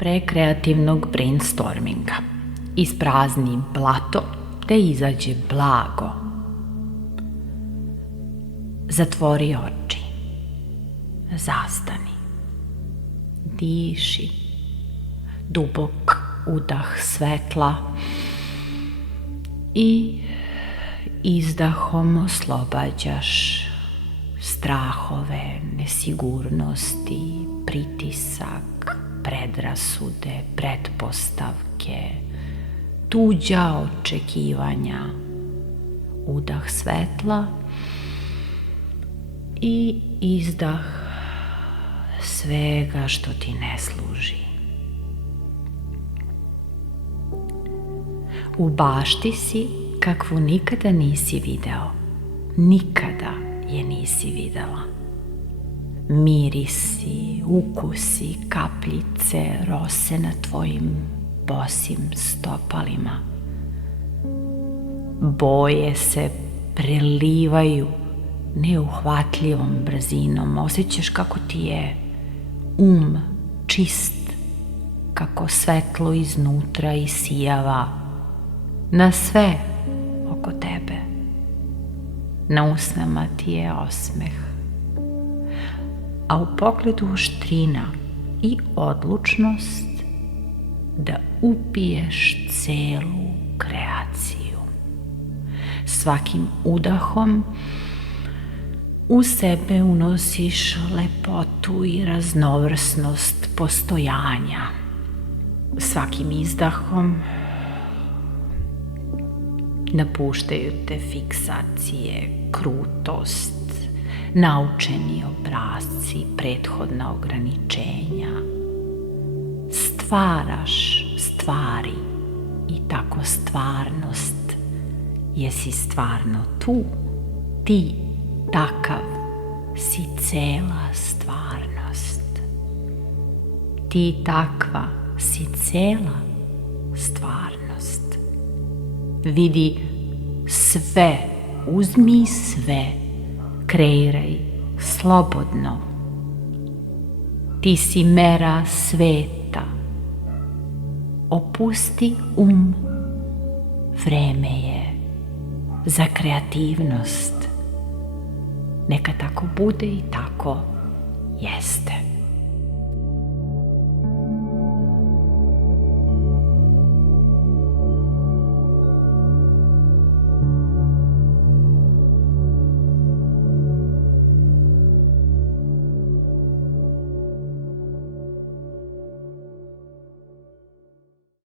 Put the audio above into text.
prekreativnog brainstorminga. Isprazni blato te izađe blago. Zatvori oči. Zastani. Diši. Dubok udah svetla i izdahom oslobađaš strahove, nesigurnosti, pritisak, predrasude, pretpostavke, tuđa očekivanja. Udah svetla i izdah svega što ti ne služi. U bašti si kakvu nikada nisi video. Nikada je nisi videla. Mirisi, ukusi, kapljice, rose na tvojim bosim stopalima. Boje se prelivaju neuhvatljivom brzinom. Osjećaš kako ti je čist, kako svetlo iznutra isijava na sve oko tebe. Na usnama ti je osmeh, a u pogledu oštrina i odlučnost da upiješ celu kreaciju. Svakim udahom u sebe unosiš lepotu i raznovrsnost postojanja. Svakim izdahom napuštaju te fiksacije, krutost, naučeni obrasci, prethodna ograničenja. Stvaraš stvari i tako stvarnost. Jesi stvarno tu, ti takav si cela stvarnost. Ti takva si cela stvarnost. Vidi sve, uzmi sve, kreiraj slobodno. Ti si mera sveta. Opusti vreme je za kreativnost. Neka tako bude i tako jeste.